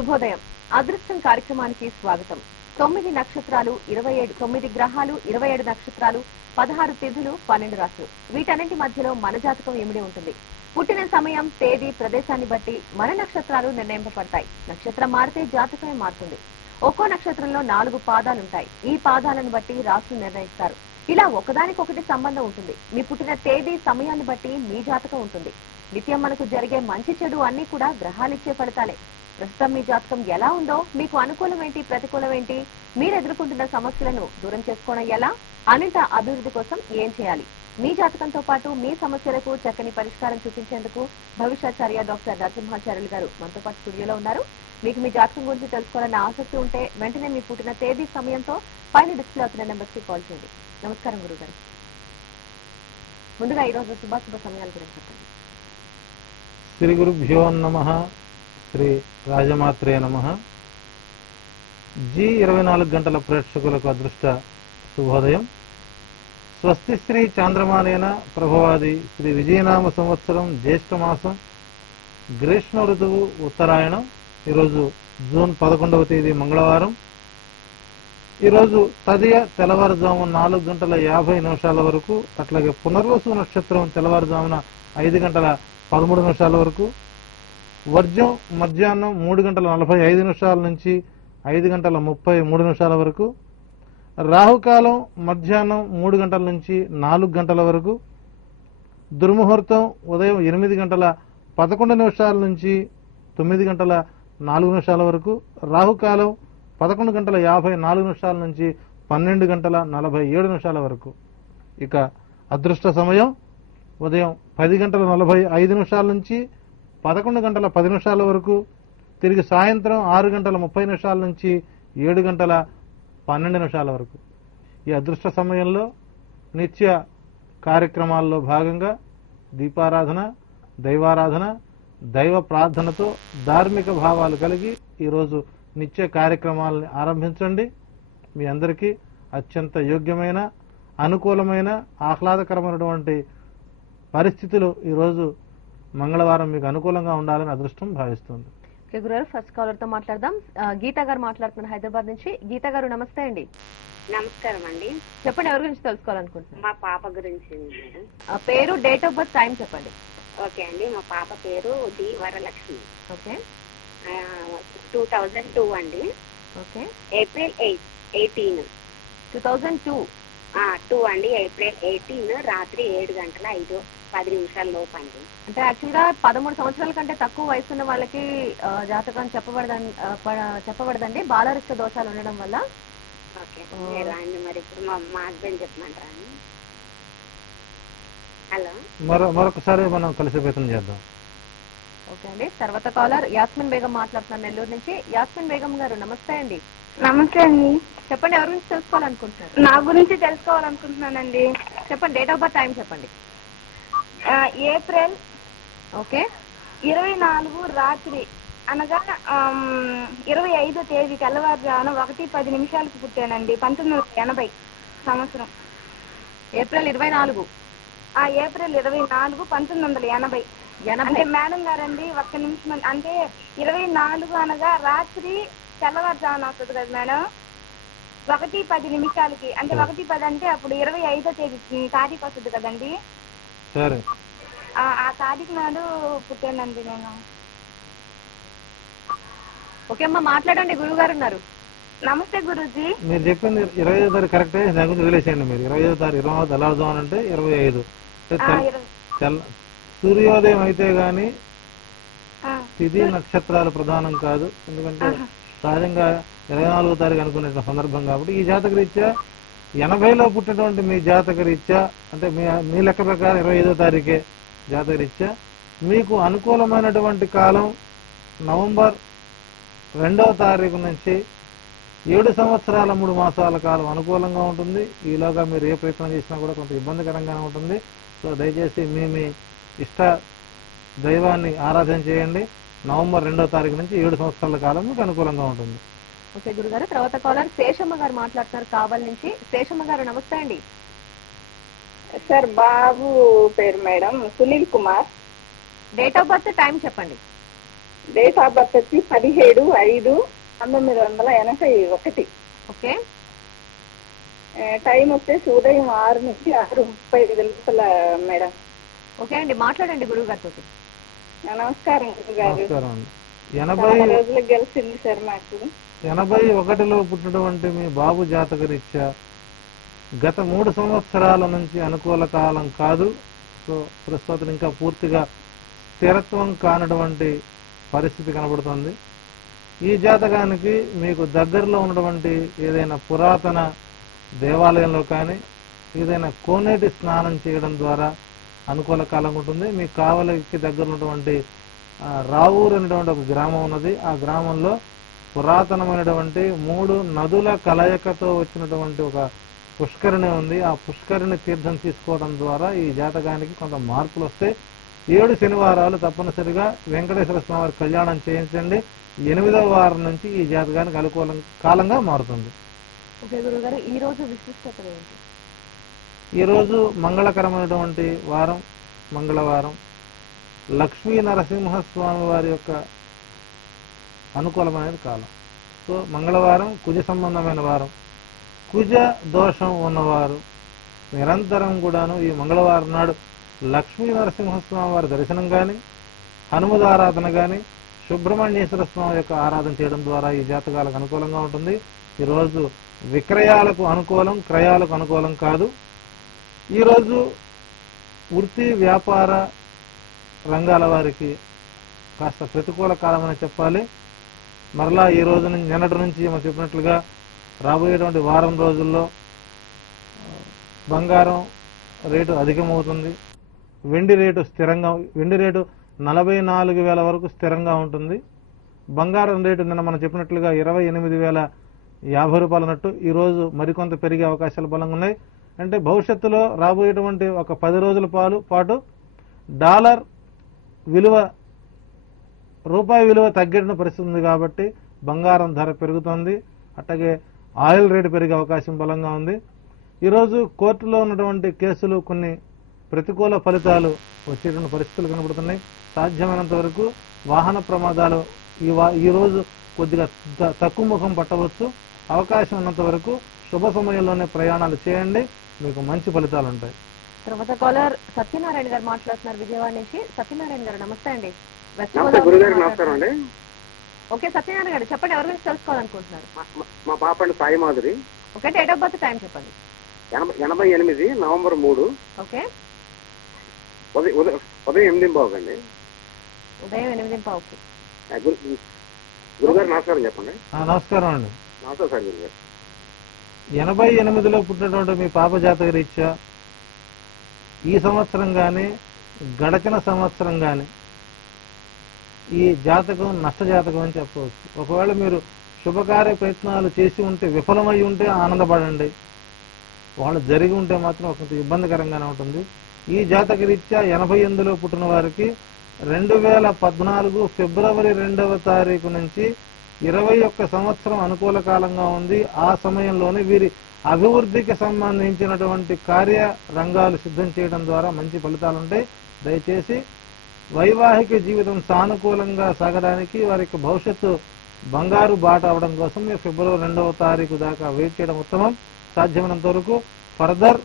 శుభోదయం. అదృష్టం కార్యక్రమానికి స్వాగతం. 9 నక్షత్రాలు, 9 గ్రహాలు, 27 నక్షత్రాలు, 16 తిథులు, 12 రాశులు. వీటన్నింటి మధ్యలో మన జాతకం ఇమిడి ఉంటుంది. పుట్టిన సమయం, తేదీ, ప్రదేశాన్ని బట్టి మన నక్షత్రాలు నిర్ణయింపబడతాయి. నక్షత్రం మారితే జాతకమే మారుతుంది. ఒక్కో నక్షత్రంలో 4 పాదాలుంటాయి. ఈ పాదాలను బట్టి రాశులు నిర్ణయిస్తారు. ఇలా ఒకదానికొకటి సంబంధం ఉంటుంది. మీ పుట్టిన తేదీ, సమయాన్ని బట్టి మీ జాతకం ఉంటుంది. నిత్యం మనకు జరిగే మంచి చెడు అన్ని కూడా గ్రహాలిచ్చే ఫలితాలే. ప్రస్తుతం మీ జాతకం ఎలా ఉందో, మీకు అనుకూలం ఏంటి, ప్రతికూలం ఏంటి, మీరు ఎదుర్కొంటున్న సమస్యలను దూరం చేసుకోవడం ఎలా, అనంత అభివృద్ధి కోసం ఏం చేయాలి, మీ జాతకంతో పాటు మీ సమస్యలకు చక్కని పరిష్కారం చూపించేందుకు భవిష్యాచార్య డాక్టర్ నరసింహాచార్యులు గారు మనతో పాటు స్టూడియోలో ఉన్నారు. మీకు మీ జాతకం గురించి తెలుసుకోవాలన్న ఆసక్తి ఉంటే వెంటనే మీ పుట్టిన తేదీ, సమయంతో పైన డిస్ప్లే అవుతున్న నెంబర్స్ కి కాల్ చేయండి. నమస్కారం గురుగారు. ముందుగా ఈరోజు శుభాశుభ సమయాల గురించి చెప్పండి. శ్రీ గురుభ్యో నమః. శ్రీ రాజమాత్రే నమః. G24 గంటల ప్రేక్షకులకు అదృష్ట శుభోదయం. స్వస్తి శ్రీ చాంద్రమానేన ప్రభవాది శ్రీ విజయనామ సంవత్సరం జ్యేష్ఠ మాసం గ్రీష్మ ఋతువు ఉత్తరాయణం. ఈరోజు జూన్ 11వ తేదీ మంగళవారం. ఈరోజు తదియ తెల్లవారుజామున 4 గంటల 50 నిమిషాల వరకు, అట్లాగే పునర్వసు నక్షత్రం తెల్లవారుజామున 5 గంటల 13 నిమిషాల వరకు, వర్జం మధ్యాహ్నం 3 గంటల 45 నిమిషాల నుంచి 5 గంటల 33 నిమిషాల వరకు, రాహుకాలం మధ్యాహ్నం 3 గంటల నుంచి 4 గంటల వరకు, దుర్ముహూర్తం ఉదయం 8 గంటల 11 నిమిషాల నుంచి 9 గంటల 4 నిమిషాల వరకు, రాహుకాలం 11 గంటల 54 నిమిషాల నుంచి 12 గంటల 47 నిమిషాల వరకు. ఇక అదృష్ట సమయం ఉదయం 10 గంటల 45 నిమిషాల నుంచి 11 గంటల 10 నిమిషాల వరకు, తిరిగి సాయంత్రం 6 గంటల 30 నిమిషాల నుంచి 7 గంటల 12 నిమిషాల వరకు. ఈ అదృష్ట సమయంలో నిత్య కార్యక్రమాల్లో భాగంగా దీపారాధన, దైవారాధన, దైవ ప్రార్థనతో ధార్మిక భావాలు కలిగి ఈరోజు నిత్య కార్యక్రమాలను ఆరంభించండి. మీ అందరికీ అత్యంత యోగ్యమైన, అనుకూలమైన, ఆహ్లాదకరమైనటువంటి పరిస్థితులు ఈరోజు మంగళవారం మీకు అనుకూలంగా ఉండాలని అదృష్టం భావిస్తుంది. గురుగారు, ఫస్ట్ కాలర్ తో మాట్లాడదాం. గీతా గారు మాట్లాడుతున్నారు హైదరాబాద్ నుంచి. గీతా గారు నమస్తే అండి. నమస్కారం అండి. చెప్పండి, ఎవరి గురించి తెలుసుకోవాలనుకుంటున్నారు? మా పాప గురించి మేడం. పేరు, డేట్ ఆఫ్ బర్త్, టైం చెప్పండి. ఓకే అండి. మా పాప పేరు డి వరలక్ష్మి. ఓకే. 2002 అండి. ఓకే. ఏప్రిల్ 18. 2002 అండి. ఏప్రిల్ 18 రాత్రి 7 గంటల 10 నిమిషాల లోపు అండి. అంటే యాక్చువల్ గా 13 సంవత్సరాల కంటే తక్కువ వయసున్న వాళ్ళకి జాతకం చెప్పబడదండి, బాలరిష్ట దోషాలు ఉండడం వల్ల. ఓకే అండి. మరి ఇప్పుడు మా హస్బెండ్ చెప్పమంటారా అండి? హలో, మరొకసారి మనం కలిసి ప్రయత్నం చేద్దాం. ఓకే అండి. తర్వాత కాలర్ యాస్మిన్ బేగం మాట్లాడుతున్నారు నెల్లూరు నుంచి. యాస్మిన్ బేగం గారు నమస్తే అండి. నమస్తే అండి. చెప్పండి, ఎవరి గురించి తెలుసుకోవాలనుకుంటున్నారు? నా గురించి తెలుసుకోవాలనుకుంటున్నానండి. చెప్పండి, డేట్ ఆఫ్ బర్త్, టైం చెప్పండి. ఏప్రిల్ ఓకే 24 రాత్రి అనగా 25వ తేదీ తెల్లవారుజామున 1:10 నిమిషాలకు పుట్టానండి. 1980 సంవత్సరం. ఏప్రిల్ 24. ఏప్రిల్ 24, 1980. అంటే మేడం గారండి, ఒక్క నిమిషం. అంటే 24 అనగా రాత్రి తెల్లవారుజామున వస్తుంది కదా మేడం, 1:10 నిమిషాలకి. అంటే 1:10 అంటే అప్పుడు 25వ తేదీ తారీఖు వస్తుంది కదండి. ఆ తారీఖు నాడు పుట్టానండి నేను. ఓకే అమ్మా, మాట్లాడండి. గురువు గారు ఉన్నారు. నమస్తే గురూజీ. మీరు చెప్పింది 25వ తారీఖు కరెక్టే. దాని గురించి వదిలేసేయండి. మీరు 25వ తారీఖు 20 తెల్లవారుజామున అంటే 25 సూర్యోదయం అయితే గాని తిథి నక్షత్రాలు ప్రధానం కాదు. ఎందుకంటే సహజంగా 24వ తారీఖు అనుకునే సందర్భం కాబట్టి ఈ జాతక రీత్యా 80లో పుట్టినటువంటి మీ జాతక రీత్యా, అంటే మీ లెక్క ప్రకారం 25వ తారీఖే జాతక రీత్యా మీకు అనుకూలమైనటువంటి కాలం నవంబర్ 2వ తారీఖు నుంచి 7 సంవత్సరాల 3 మాసాల కాలం అనుకూలంగా ఉంటుంది. ఈలోగా మీరు ఏ ప్రయత్నం చేసినా కూడా కొంత ఇబ్బందికరంగానే ఉంటుంది. సో దయచేసి మీ ఇష్ట దైవాన్ని ఆరాధన చేయండి. నవంబర్ 2వ తారీఖు నుంచి 7 సంవత్సరాల కాలం మీకు అనుకూలంగా ఉంటుంది. ఓకే గురుగారు. తర్వాత కాలర్ శేషమ్మ గారు మాట్లాడుతున్నారు కావల్ నుంచి. శేషమ్మ గారు నమస్తే అండి. సార్ బాబు పేరు madam Sunil Kumar. Date of birth, time చెప్పండి. డేట్ ఆఫ్ బర్త్ వచ్చి 17/5/1981. ఓకే టైం వచ్చేసి ఉదయం 6 నుంచి 6:35 లోపల మేడం. ఓకే అండి, మాట్లాడండి గురువు గారితో. నమస్కారం గారు. నమస్కారం అండి. చాలా రోజులకు గెలిచింది సార్ మాకు. 81లో పుట్టినటువంటి మీ బాబు జాతక రీత్యా గత 3 సంవత్సరాల నుంచి అనుకూల కాలం కాదు. సో ప్రస్తుతం ఇంకా పూర్తిగా స్థిరత్వం కానటువంటి పరిస్థితి కనబడుతుంది. ఈ జాతకానికి మీకు దగ్గరలో ఉన్నటువంటి ఏదైనా పురాతన దేవాలయంలో కానీ ఏదైనా కోనేటి స్నానం చేయడం ద్వారా అనుకూల కాలం ఉంటుంది. మీ కావలికి దగ్గర ఉన్నటువంటి రావూరు అనేటువంటి ఒక గ్రామం ఉన్నది. ఆ గ్రామంలో పురాతనమైనటువంటి 3 నదుల కలయికతో వచ్చినటువంటి ఒక పుష్కరిణి ఉంది. ఆ పుష్కరిణి తీర్థం తీసుకోవడం ద్వారా ఈ జాతకానికి కొంత మార్పులు వస్తాయి. 7 శనివారాలు తప్పనిసరిగా వెంకటేశ్వర స్వామి కళ్యాణం చేయించండి. 8వ వారం నుంచి ఈ జాతకానికి అనుకూల కాలంగా మారుతుంది. ఓకే గురుగారు, ఈ రోజు విశిష్టత ఏంటి? ఈ రోజు మంగళకరమైనటువంటి వారం, మంగళవారం. లక్ష్మీ నరసింహస్వామి వారి యొక్క అనుకూలమైన కాలం. సో మంగళవారం కుజ సంబంధమైన వారం. కుజ దోషం ఉన్నవారు నిరంతరం కూడాను ఈ మంగళవారం నాడు లక్ష్మీ నరసింహస్వామి వారి దర్శనం కానీ, హనుమద్ ఆరాధన కానీ, సుబ్రహ్మణ్యేశ్వర స్వామి యొక్క ఆరాధన చేయడం ద్వారా ఈ జాతకాలకు అనుకూలంగా ఉంటుంది. ఈరోజు విక్రయాలకు అనుకూలం, క్రయాలకు అనుకూలం కాదు. ఈరోజు వృత్తి వ్యాపార రంగాల వారికి కాస్త ప్రతికూల కాలం అని చెప్పాలి. మరలా ఈ రోజు నుంచి నిన్నటి నుంచి మనం చెప్పినట్లుగా రాబోయేటువంటి వారం రోజుల్లో బంగారం రేటు అధికమవుతుంది. వెండి రేటు 44,000 వరకు స్థిరంగా ఉంటుంది. బంగారం రేటు నిన్న మనం చెప్పినట్లుగా 28,050 అన్నట్టు ఈరోజు మరికొంత పెరిగే అవకాశాలు బలంగా ఉన్నాయి. అంటే భవిష్యత్తులో రాబోయేటువంటి ఒక 10 రోజుల పాటు డాలర్ విలువ, రూపాయి విలువ తగ్గిన పరిస్థితి ఉంది కాబట్టి బంగారం ధర పెరుగుతోంది. అట్లాగే ఆయిల్ రేటు పెరిగే అవకాశం బలంగా ఉంది. ఈరోజు కోర్టులో ఉన్నటువంటి కేసులు కొన్ని ప్రతికూల ఫలితాలు వచ్చేటువంటి పరిస్థితులు కనబడుతున్నాయి. సాధ్యమైనంత వరకు వాహన ప్రమాదాలు ఈ రోజు కొద్దిగా తక్కువ ముఖం పట్టవచ్చు. అవకాశం ఉన్నంత వరకు శుభ సమయంలోనే ప్రయాణాలు చేయండి, మీకు మంచి ఫలితాలు ఉంటాయి. తర్వాత కాలర్ సత్యనారాయణ గారు మాట్లాడుతున్నారు విజయవాడ నుంచి. సత్యనారాయణ గారు నమస్తే అండి. నమస్కారం అండి. ఓకే సత్యనారాయణ గారు చెప్పండి, ఎవరి గురించి తెలుసుకోవాలనుకుంటున్నారు? మా పాప అండి Sai Madhuri. Okay, date of birth time చెప్పండి. 88 నవంబర్ 3. ఓకే, ఉదయం 8:15 అండి. ఉదయం 8:15. గురుగారు నమస్కారం చెప్పండి. నమస్కారం అండి. నమస్కారం సార్ గురుగారు. 88లో పుట్టినటువంటి మీ పాప జాతక రీత్యా ఈ సంవత్సరం కానీ గడచిన సంవత్సరం కానీ ఈ జాతకం నష్ట జాతకం అని చెప్పవచ్చు. ఒకవేళ మీరు శుభకార్య ప్రయత్నాలు చేసి ఉంటే, విఫలమై ఉంటే ఆనందపడండి. వాళ్ళు జరిగి ఉంటే మాత్రం కొంత ఇబ్బందికరంగానే ఉంటుంది. ఈ జాతక రీత్యా 88లో పుట్టిన వారికి 2014 ఫిబ్రవరి 2వ తారీఖు నుంచి 21 సంవత్సరం అనుకూల కాలంగా ఉంది. ఆ సమయంలోనే వీరి అభివృద్ధికి సంబంధించినటువంటి కార్య రంగాలు సిద్ధం చేయడం ద్వారా మంచి ఫలితాలుంటాయి. దయచేసి వైవాహిక జీవితం సానుకూలంగా సాగడానికి, వారికి భవిష్యత్తు బంగారు బాట అవడం కోసం ఫిబ్రవరి 2వ తారీఖు దాకా వెయిట్ చేయడం ఉత్తమం. సాధ్యమైనంత వరకు ఫర్దర్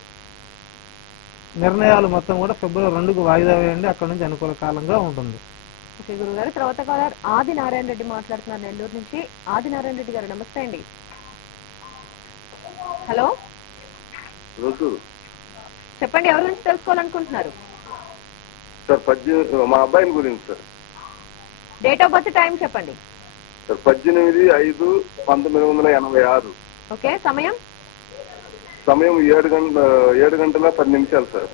నిర్ణయాలు మొత్తం కూడా ఫిబ్రవరి 2కు వాయిదా వేయండి. అక్కడి నుంచి అనుకూల కాలంగా ఉంటుంది. ఓకే గురుగారు, తర్వాత కాలర్ ఆది నారాయణ రెడ్డి మాట్లాడుతున్నారు నెల్లూరు నుంచి. ఆది నారాయణ రెడ్డి గారు నమస్తే అండి. హలో చెప్పండి, ఎవరి గురించి తెలుసుకోవాలనుకుంటున్నారు? సార్ మా అబ్బాయిని గురించి sir. Date of birth time చెప్పండి. సార్ 18/5/1986. ఓకే, సమయం 7 గంటల 10 నిమిషాలు సార్.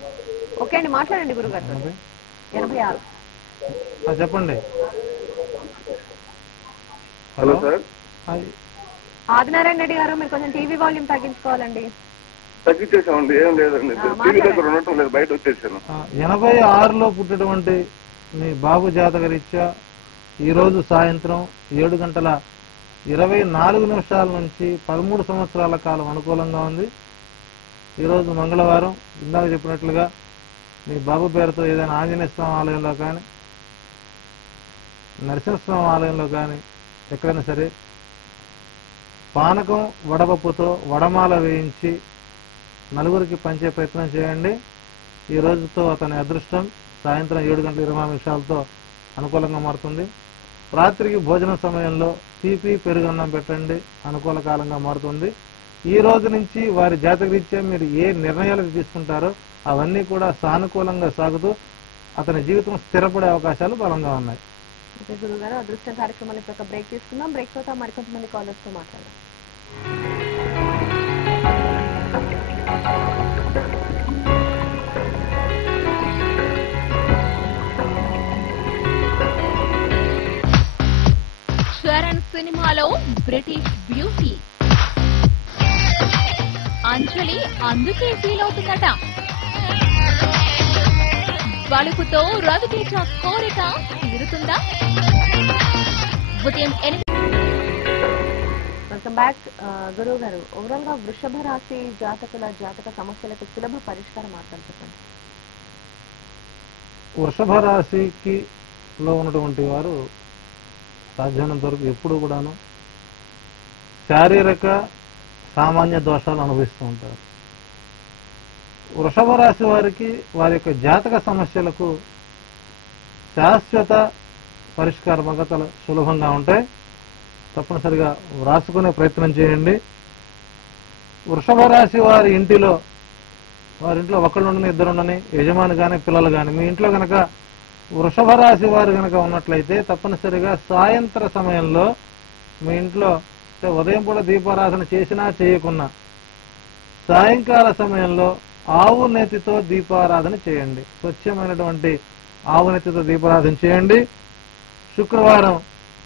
ఓకే అండి, మాట్లాడండి గురుగారు. 86. చెప్పండి. Hello sir. ఆదినారాయణ రెడ్డి గారు, మీరు కొంచెం టీవీ వాల్యూమ్ తగ్గించుకోవాలండి. తగ్గించేసామండి, ఏం లేదండి. టీవీ దగ్గర ఉండటం లేదు, బయట వచ్చేసాను. 86లో పుట్టినటువంటి మీ బాబు జాతక రీత్యా ఈరోజు సాయంత్రం 7:24 నుంచి 13 సంవత్సరాల కాలం అనుకూలంగా ఉంది. ఈరోజు మంగళవారం. ఇందాక చెప్పినట్లుగా మీ బాబు పేరుతో ఏదైనా ఆంజనేయ స్వామి ఆలయంలో కానీ నరసింహస్వామి ఆలయంలో కానీ ఎక్కడైనా సరే పానకం వడపప్పుతో వడమాల వేయించి నలుగురికి పంచే ప్రయత్నం చేయండి. ఈ రోజుతో అతని అదృష్టం సాయంత్రం 7:20 అనుకూలంగా మారుతుంది. రాత్రికి భోజనం సమయంలో తీపి పెరుగన్నం పెట్టండి, అనుకూల కాలంగా మారుతుంది. ఈ రోజు నుంచి వారి జాతకరీత్యా మీరు ఏ నిర్ణయాలు తీసుకుంటారో అవన్నీ కూడా సానుకూలంగా సాగుతూ అతని జీవితం స్థిరపడే అవకాశాలు బలంగా ఉన్నాయి. గురువు గారు, అదృష్టం కార్యక్రమానికి ఒక బ్రేక్ తీసుకుందాం. బ్రేక్ తర్వాత మరికొంతమంది కాలర్స్ తో మాట్లాడదాం. చరణ్ సినిమాలో బ్రిటిష్ బ్యూటీ అంజలి అందుకే ఫీల్ అవుతుందట. బలుపుతో రవితేజ కోరిక తీరుతుందా? ఉదయం 8. Welcome back. గురువు గారు, ఓవరాల్ గా వృషభ రాశి జాతకుల జాతక సమస్యలకు సులభ పరిష్కారం మార్గం చెప్పండి. వృషభ రాశికి లో ఉన్నటువంటి వారు సాధ్యమైనంత వరకు ఎప్పుడు కూడాను శారీరక సామాన్య దోషాలు అనుభవిస్తూ ఉంటారు. వృషభ రాశి వారికి వారి యొక్క జాతక సమస్యలకు శాశ్వత పరిష్కార మార్గాలు సులభంగా ఉంటాయి. తప్పనిసరిగా వ్రాసుకునే ప్రయత్నం చేయండి. వృషభ రాశి వారి ఇంటిలో ఒకళ్ళు ఉండని, ఇద్దరు ఉండని, యజమాని కానీ పిల్లలు కానీ మీ ఇంట్లో కనుక వృషభ రాశి వారు కనుక ఉన్నట్లయితే తప్పనిసరిగా సాయంత్ర సమయంలో మీ ఇంట్లో ఉదయం కూడా దీపారాధన చేసినా చేయకున్నా సాయంకాల సమయంలో ఆవు నెత్తితో దీపారాధన చేయండి. స్వచ్ఛమైనటువంటి ఆవు నెత్తితో దీపారాధన చేయండి. శుక్రవారం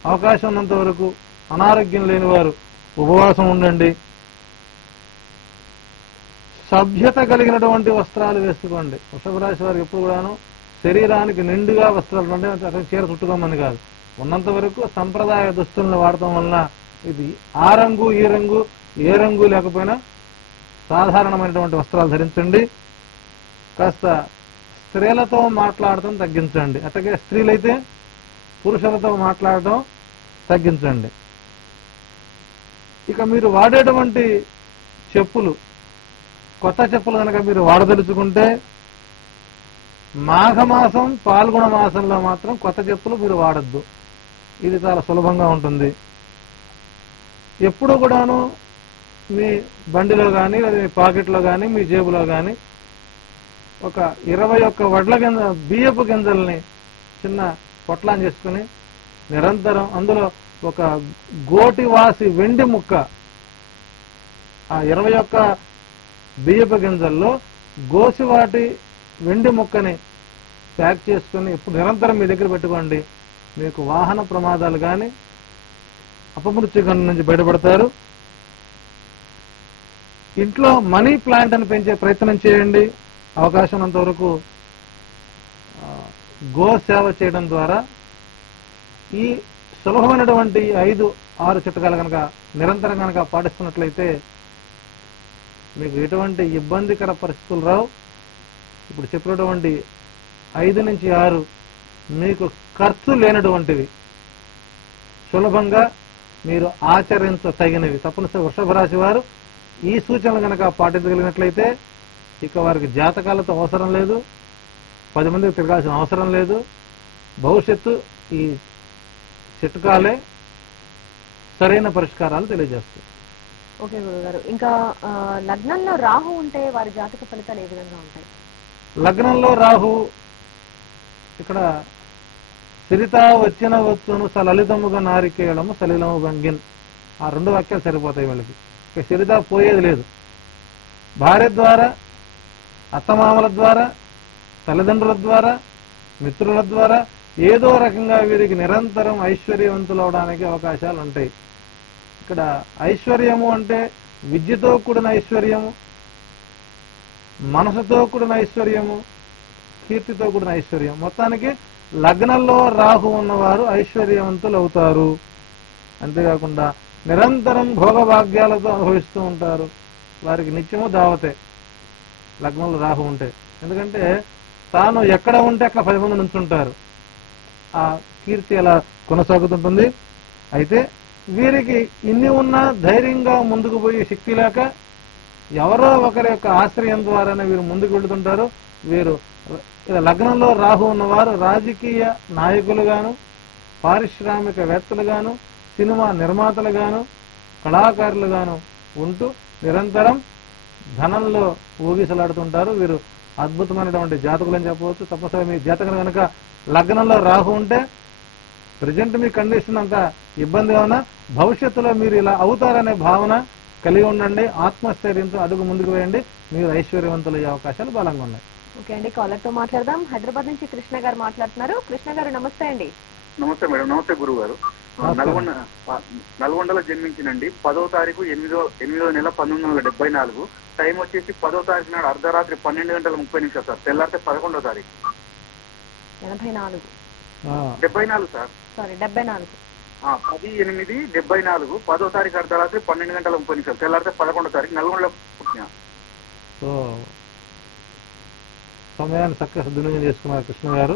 అవకాశం ఉన్నంత వరకు అనారోగ్యం లేని వారు ఉపవాసం ఉండండి. సభ్యత కలిగినటువంటి వస్త్రాలు వేసుకోండి. వృషభ రాశి వారికి ఎప్పుడు కూడాను శరీరానికి నిండుగా వస్త్రాలు ఉంటే చీర చుట్టుకోమని కాదు, ఉన్నంత వరకు సంప్రదాయ దుస్తులను వాడటం వలన ఇది ఆ రంగు ఈ రంగు ఏ రంగు లేకపోయినా సాధారణమైనటువంటి వస్త్రాలు ధరించండి. కాస్త స్త్రీలతో మాట్లాడటం తగ్గించండి. అట్లాగే స్త్రీలైతే పురుషులతో మాట్లాడటం తగ్గించండి. ఇక మీరు వాడేటువంటి చెప్పులు, కొత్త చెప్పులు కనుక మీరు వాడదలుచుకుంటే మాఘమాసం పాల్గొన మాసంలో మాత్రం కొత్త చెప్పులు మీరు వాడద్దు. ఇది చాలా సులభంగా ఉంటుంది. ఎప్పుడు కూడాను మీ బండిలో కానీ లేదా మీ పాకెట్లో కానీ మీ జేబులో కానీ ఒక 21 వడ్ల గింజ బియ్యపు గింజల్ని చిన్న పొట్లాన్ని చేసుకుని నిరంతరం అందులో ఒక గోటివాసి వెండి ముక్క, ఆ 21 బియ్యపు గింజల్లో గోసివాటి వెండి ముక్కని ప్యాక్ చేసుకుని ఇప్పుడు నిరంతరం మీ దగ్గర పెట్టుకోండి. మీకు వాహన ప్రమాదాలు కానీ అపమృత్యు గండం నుంచి బయటపడతారు. ఇంట్లో మనీ ప్లాంట్ అని పెంచే ప్రయత్నం చేయండి. అవకాశం ఉన్నంత వరకు గో సేవ చేయడం ద్వారా ఈ సులభమైనటువంటి 5-6 చిట్కాలు కనుక నిరంతరం కనుక పాటిస్తున్నట్లయితే మీకు ఎటువంటి ఇబ్బందికర పరిస్థితులు రావు. ఇప్పుడు చెప్పినటువంటి 5 నుంచి 6 మీకు ఖర్చు లేనటువంటివి, సులభంగా మీరు ఆచరించదగినవి. తప్పనిసరి వృషభ రాశి వారు ఈ సూచనలు కనుక పాటించగలిగినట్లయితే ఇక వారికి జాతకాలతో అవసరం లేదు, 10 మందికి తిరగాల్సిన అవసరం లేదు. భవిష్యత్తు ఈ చిట్కాలే సరైన పరిష్కారాలు తెలియజేస్తాయి. ఓకే గురువు గారు, ఇంకా లగ్నంలో రాహు ఉంటే వారి జాతక ఫలితాలు ఏ విధంగా ఉంటాయి? లగ్నంలో రాహు ఇక్కడ సిరిత వచ్చిన వచ్చును సలలితముగా నారికేయడము సలిలము భంగిన్, ఆ 2 వాక్యాలు సరిపోతాయి వాళ్ళకి. ఇక సిరిత పోయేది లేదు. భార్య ద్వారా, అత్తమామల ద్వారా, తల్లిదండ్రుల ద్వారా, మిత్రుల ద్వారా ఏదో రకంగా వీరికి నిరంతరం ఐశ్వర్యవంతులు అవడానికి అవకాశాలు ఉంటాయి. ఇక్కడ ఐశ్వర్యము అంటే విద్యతో కూడిన ఐశ్వర్యము, మనసుతో కూడిన ఐశ్వర్యము, కీర్తితో కూడిన ఐశ్వర్యం. మొత్తానికి లగ్నంలో రాహు ఉన్నవారు ఐశ్వర్యవంతులు అవుతారు. అంతేకాకుండా నిరంతరం భోగభాగ్యాలతో అనుభవిస్తూ ఉంటారు. వారికి నిత్యము దావతే లగ్నంలో రాహు ఉంటే. ఎందుకంటే తాను ఎక్కడ ఉంటే అక్కడ 10 మంది నుంచుంటారు. ఆ కీర్తి అలా కొనసాగుతుంటుంది. అయితే వీరికి ఇన్ని ఉన్నా ధైర్యంగా ముందుకు పోయే శక్తి లేక ఎవరో ఒకరి యొక్క ఆశ్రయం ద్వారానే వీరు ముందుకు వెళుతుంటారు. వీరు లగ్నంలో రాహు ఉన్నవారు రాజకీయ నాయకులుగాను, పారిశ్రామికవేత్తలుగాను, సినిమా నిర్మాతలుగాను, కళాకారులుగాను ఉంటూ నిరంతరం ధనంలో ఊగిసలాడుతుంటారు. వీరు అద్భుతమైనటువంటి జాతకులు అని చెప్పవచ్చు. తప్పనిసరి మీ జాతకం కనుక లగ్నంలో రాహు ఉంటే ప్రజెంట్ మీ కండిషన్ అంత ఇబ్బందిగా ఉన్నా భవిష్యత్తులో మీరు ఇలా అవుతారనే భావన కలిగి ఉండండి. ఆత్మస్థైర్యంతో అడుగు ముందుకు వేయండి. మీరు ఐశ్వర్యవంతులు అయ్యే అవకాశాలు బలంగా ఉన్నాయి. ఓకే అండి, కాలర్ తో మాట్లాడదాం. హైదరాబాద్ నుంచి కృష్ణ గారు మాట్లాడుతున్నారు. కృష్ణ గారు నమస్తే అండి. నమస్తే మేడం. నమస్తే గురువు గారు. నల్గొండలో జన్మించినండి. 10వ తారీఖు 8వ నెల 1974. టైం వచ్చేసి 10వ తారీఖు నాడు అర్ధరాత్రి 12:30 సార్. తెల్లారితే 11వ తారీఖు 84 సార్. సారీ 74 10/8/74. 10వ తారీఖు అర్ధరాత్రి 12:30 తెల్లారితే 11వ తారీఖు నల్గొండలో పుట్టిన. సో సమయాన్ని చక్కగా సద్వినియోగం చేసుకున్నారు కృష్ణ గారు.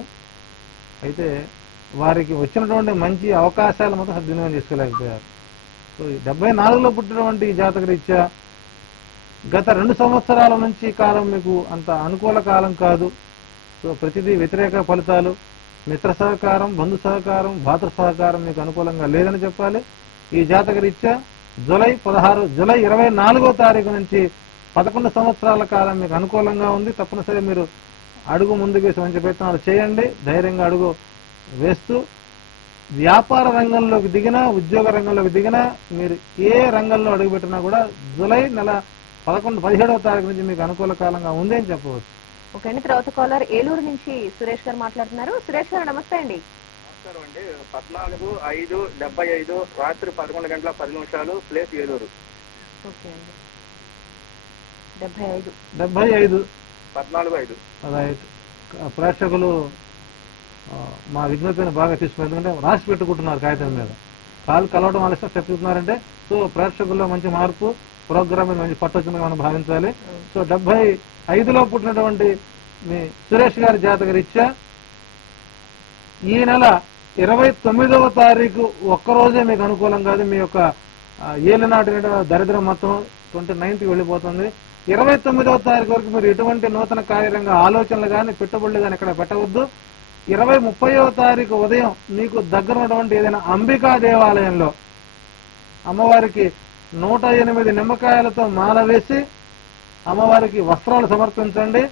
అయితే వారికి వచ్చినటువంటి మంచి అవకాశాలు మాత్రం సద్వినియోగం చేసుకోలేకపోయారు. సో 74లో పుట్టినటువంటి జాతక రీత్యా గత 2 సంవత్సరాల నుంచి కాలం మీకు అంత అనుకూల కాలం కాదు. సో ప్రతిదీ వ్యతిరేక ఫలితాలు, మిత్ర సహకారం, బంధు సహకారం, భాతృ సహకారం మీకు అనుకూలంగా లేదని చెప్పాలి. ఈ జాతక రీత్యా జూలై 24వ తారీఖు నుంచి 11 సంవత్సరాల కాలం మీకు అనుకూలంగా ఉంది. తప్పనిసరి మీరు అడుగు ముందుకు వేసి మంచి ప్రయత్నాలు చేయండి. ధైర్యంగా అడుగు వేస్తూ వ్యాపార రంగంలోకి దిగినా, ఉద్యోగ రంగంలోకి దిగినా, మీరు ఏ రంగంలో అడుగుపెట్టినా కూడా జూలై నెల 17వ తారీఖు నుంచి మీకు అనుకూల కాలంగా ఉంది అని చెప్పవచ్చు. ఓకే అండి, తర్వాత కాలర్ ఏలూరు నుంచి సురేష్ గారు మాట్లాడుతున్నారు. సురేష్ గారు నమస్తే అండి. నమస్కారం అండి. 14/5/75 రాత్రి 11:10 ప్లేస్ ఏలూరు. ఓకే అండి, 75 14/5. రైట్. ప్రేక్షకులు మా విజ్ఞప్తిని బాగా తీసుకున్నారు. ఎందుకంటే రాసి పెట్టుకుంటున్నారు కాగితం మీద. కాలు కలవడం వల్ల చెప్తున్నారంటే సో ప్రేక్షకుల్లో మంచి మార్పు, ప్రోగ్రామ్ మంచి పట్టొచ్చిందని మనం భావించాలి. సో 75లో పుట్టినటువంటి మీ సురేష్ గారి జాతక రీత్యా ఈ నెల 29వ తారీఖు ఒక్కరోజే మీకు అనుకూలం కాదు. మీ యొక్క ఏలినాటి దరిద్రం మొత్తం 29కి వెళ్ళిపోతుంది. 29వ తారీఖు వరకు మీరు ఎటువంటి నూతన కార్యరంగ ఆలోచనలు కానీ పెట్టుబడులు కానీ ఇక్కడ పెట్టవద్దు. 30వ తారీఖు ఉదయం మీకు దగ్గర ఉన్నటువంటి ఏదైనా అంబికా దేవాలయంలో అమ్మవారికి 108 నిమ్మకాయలతో మాల వేసి అమ్మవారికి వస్త్రాలు సమర్పించండి.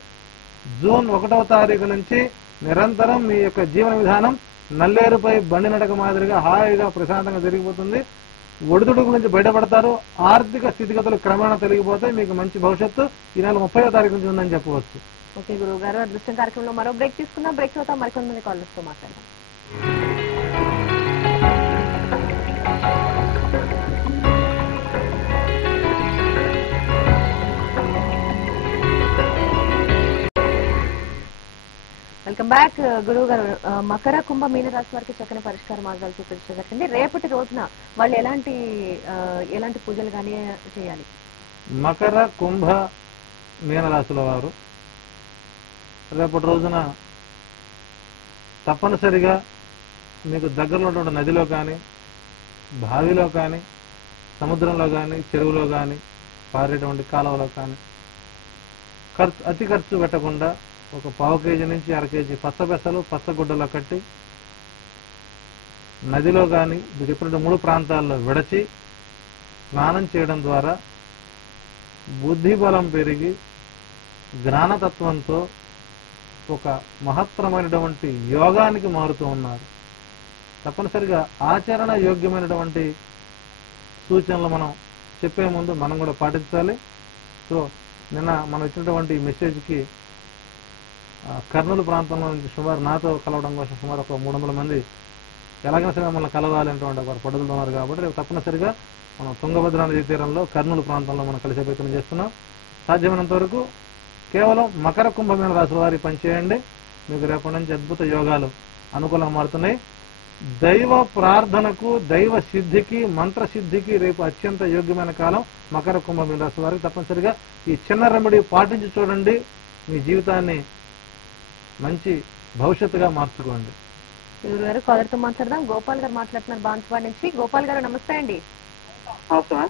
జూన్ 1వ తారీఖు నుంచి నిరంతరం మీ యొక్క జీవన విధానం నల్లేరుపై బండి నడక మాదిరిగా హాయిగా ప్రశాంతంగా జరిగిపోతుంది. ఒడిదుడుకు నుంచి బయటపడతారు. ఆర్థిక స్థితిగతులు క్రమేణా తొలగిపోతాయి. మీకు మంచి భవిష్యత్తు ఈ నెల 30వ తారీఖు నుంచి ఉందని చెప్పవచ్చు. ఓకే గురువు గారు, అదృష్టం కార్యక్రమంలో మరో బ్రేక్ తీసుకుందాం. బ్రేక్ తర్వాత మరికొంతమంది కాలర్స్ తో మాట్లాడదాం. Welcome back. గురువు గారు, మకర కుంభ మీన రాశి వారికి చక్కని పరిష్కార మార్గాలు చూపించగలండి. రేపటి రోజున వాళ్ళు ఎలాంటి పూజలు కానీ చేయాలి? మకర కుంభ మీన రాశుల వారు రేపటి రోజున తప్పనిసరిగా మీకు దగ్గరలో ఉన్న నదిలో కానీ, బావిలో కానీ, సముద్రంలో కానీ, చెరువులో కానీ, పారేటువంటి కాలువలో కానీ అతి ఖర్చు పెట్టకుండా ఒక 1/4 కేజీ నుంచి 1/2 కేజీ పచ్చబెసలు పచ్చగుడ్డలో కట్టి నదిలో కానీ మీకు ఎప్పుడు 3 ప్రాంతాల్లో విడచి స్నానం చేయడం ద్వారా బుద్ధి బలం పెరిగి జ్ఞానతత్వంతో ఒక మహత్తరమైనటువంటి యోగానికి మారుతూ ఉన్నారు. తప్పనిసరిగా ఆచరణ యోగ్యమైనటువంటి సూచనలు మనం చెప్పే ముందు మనం కూడా పాటించాలి. సో నిన్న మనం ఇచ్చినటువంటి మెసేజ్కి కర్నూలు ప్రాంతంలో నుంచి సుమారు నాతో కలవడం కోసం సుమారు ఒక 300 మంది ఎలాగైనా సరే మమ్మల్ని కలవాలనేటువంటి ఒక పడుదల ఉన్నారు. కాబట్టి రేపు తప్పనిసరిగా మనం తుంగభద్ర నదీ తీరంలో కర్నూలు ప్రాంతంలో మనం కలిసే ప్రయత్నం చేస్తున్నాం. సాధ్యమైనంత వరకు కేవలం మకర కుంభమీన రాశుల వారి పనిచేయండి. మీకు రేపటి నుంచి అద్భుత యోగాలు అనుకూలంగా మారుతున్నాయి. దైవ ప్రార్థనకు, దైవ సిద్ధికి, మంత్ర సిద్ధికి రేపు అత్యంత యోగ్యమైన కాలం మకర కుంభమీన రాశి వారికి. తప్పనిసరిగా ఈ చిన్న రెమెడీ పాటించి చూడండి. మీ జీవితాన్ని మంచి భవిష్యత్తుగా మార్చుకోండి. గురుగారు కాలర్ తో మాట్లాడదాం. గోపాల్ గారు మాట్లాడుతున్నారు బాన్స్వాడ్ నుంచి. గోపాల్ గారు నమస్తే అండి. అవసరమా?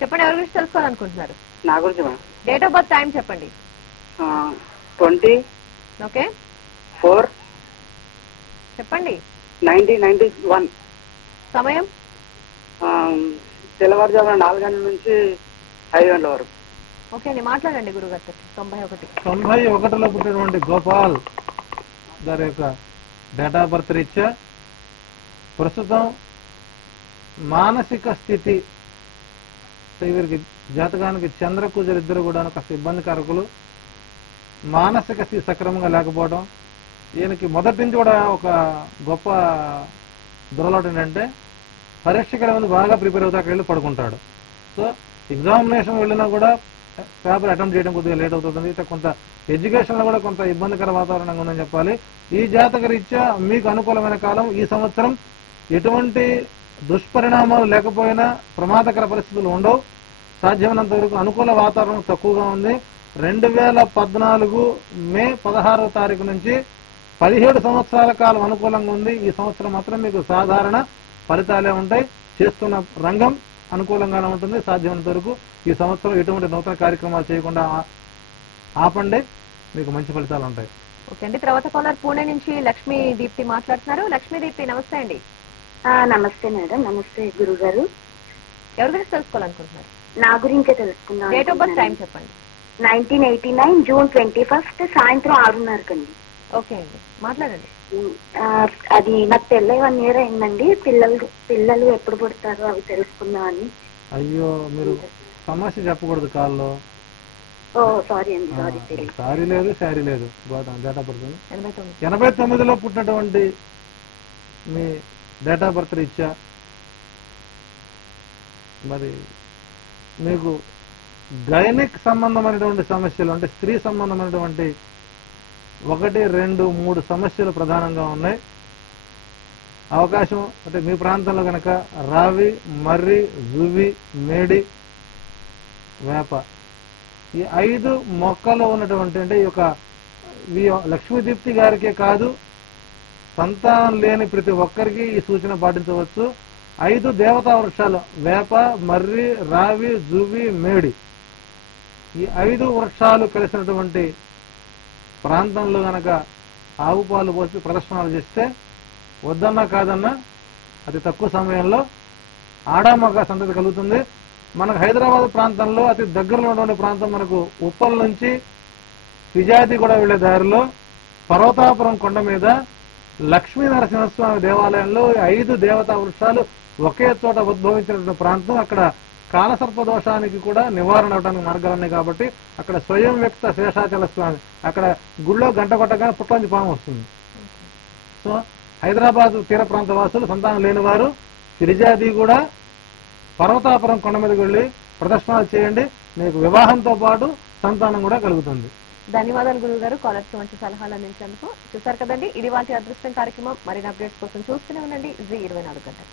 చెప్పండి, ఎవరి గురించి తెలుసుకోవాలనుకుంటున్నారు? నా గురించి madam. Date of birth, time చెప్పండి. 20 ఓకే 4 చెప్పండి. 1991. సమయం తెల్లవారుజామున 4 గంటల నుంచి 5 గంటల వరకు. ఓకే అండి, మాట్లాడండి గురుగారితో. 91. 91లో పుట్టినటువంటి గోపాల్ గారి యొక్క డేట్ ఆఫ్ బర్త్ రీత్యా ప్రస్తుతం మానసిక స్థితి, వీరికి జాతకానికి చంద్రకుజులు ఇద్దరు కూడా కాస్త ఇబ్బందికారకులు. మానసిక స్థితి సక్రమంగా లేకపోవడం, ఈయనకి మొదటి నుంచి కూడా ఒక గొప్ప దురలవాటు ఏంటంటే పరీక్షల ముందు బాగా ప్రిపేర్ అవుతా అక్కడ వెళ్ళి పడుకుంటాడు. సో ఎగ్జామినేషన్ వెళ్ళినా కూడా పేపర్ అటెంప్ట్ చేయడం కొద్దిగా లేట్ అవుతుంది. కొంత ఎడ్యుకేషన్ లో కూడా కొంత ఇబ్బందికర వాతావరణంగా ఉందని చెప్పాలి. ఈ జాతక రీత్యా మీకు అనుకూలమైన కాలం. ఈ సంవత్సరం ఎటువంటి దుష్పరిణామాలు లేకపోయినా ప్రమాదకర పరిస్థితులు ఉండవు. సాధ్యమైనంత వరకు అనుకూల వాతావరణం తక్కువగా ఉంది. 2014 మే 16వ తారీఖు నుంచి 17 సంవత్సరాల కాలం అనుకూలంగా ఉంది. ఈ సంవత్సరం మాత్రం మీకు సాధారణ ఫలితాలే ఉంటాయి. చేస్తున్న రంగం అనుకూలంగానే ఉంటుంది. సాధ్యమైనంత వరకు ఈ సంవత్సరం ఎటువంటి నూతన కార్యక్రమాలు చేయకుండా ఆపండి, మీకు మంచి ఫలితాలు ఉంటాయి. ఓకే అండి, తర్వాత కాలర్ పూణే నుంచి లక్ష్మీ దీప్తి మాట్లాడుతున్నారు. లక్ష్మీ దీప్తి నమస్తే అండి. నమస్తే మేడం. నమస్తే గురువు గారు. ఎవరి గురించి తెలుసుకోవాలనుకుంటున్నారు? నా గురించే తెలుసుకుందాం. డేట్ ఆఫ్ బర్త్, టైం చెప్పండి. 1989 జూన్ 21 సాయంత్రం 6:30 ఓకే అండి, మాట్లాడండి. అది నాకు పెళ్ళై 1 year అయిందండి. పిల్లలు ఎప్పుడు పుడతారో అవి తెలుసుకుందామని. అయ్యో, మీరు సమస్య చెప్పకూడదు కాల్లో. ఓ సారీ అండి, సారీ లేదు, శారీ లేదు. Date of birth 89. 89లో పుట్టినటువంటి మీ డేట్ ఆఫ్ బర్త్ రీత్యా మరి మీకు గైనిక్ సంబంధమైనటువంటి సమస్యలు, అంటే స్త్రీ సంబంధమైనటువంటి 1, 2, 3 సమస్యలు ప్రధానంగా ఉన్నాయి. అవకాశం అంటే మీ ప్రాంతంలో కనుక రావి, మర్రి, జువి, మేడి, వేప, ఈ 5 మొక్కలు ఉన్నటువంటి, అంటే ఈ యొక్క లక్ష్మీదీప్తి గారికే కాదు, సంతానం లేని ప్రతి ఒక్కరికి ఈ సూచన పాటించవచ్చు. 5 దేవతా వృక్షాలు వేప, మర్రి, రావి, జువి, మేడి, ఈ 5 వృక్షాలు కలిసినటువంటి ప్రాంతంలో గనక ఆవు పాలు పోసి ప్రదర్శనలు చేస్తే వద్దన్నా కాదన్నా అతి తక్కువ సమయంలో ఆడామగ సంతతి కలుగుతుంది. మనకు హైదరాబాద్ ప్రాంతంలో అతి దగ్గరలో ఉన్నటువంటి ప్రాంతం మనకు ఉప్పల్ నుంచి ఫిజాది కూడా వెళ్లే దారిలో పర్వతాపురం కొండ మీద లక్ష్మీ నరసింహస్వామి దేవాలయంలో 5 దేవతా వృక్షాలు ఒకే చోట ఉద్భవించినటువంటి ప్రాంతం. అక్కడ కాలసర్ప దోషానికి కూడా నివారణ అవడానికి మార్గాలున్నాయి కాబట్టి అక్కడ స్వయం వ్యక్త శేషాచల స్వామి, అక్కడ గుళ్ళో గంట కొట్టగానే పుట్టంచి పాము వస్తుంది. సో హైదరాబాద్ తీర ప్రాంత వాసులు సంతానం లేని వారు ఫిరిజాది కూడా పర్వతాపురం కొండ మీదకి వెళ్లి ప్రదర్శనలు చేయండి. మీకు వివాహంతో పాటు సంతానం కూడా కలుగుతుంది. ధన్యవాదాలు గురువు గారు, కాలర్స్ మంచి సలహాలు అందించేందుకు. చూసారు కదండి, ఇది వాటి అదృష్టం కార్యక్రమం. మరిన్ని అప్డేట్స్ కోసం చూస్తూనే ఉండండి జీ 24 గంటలు.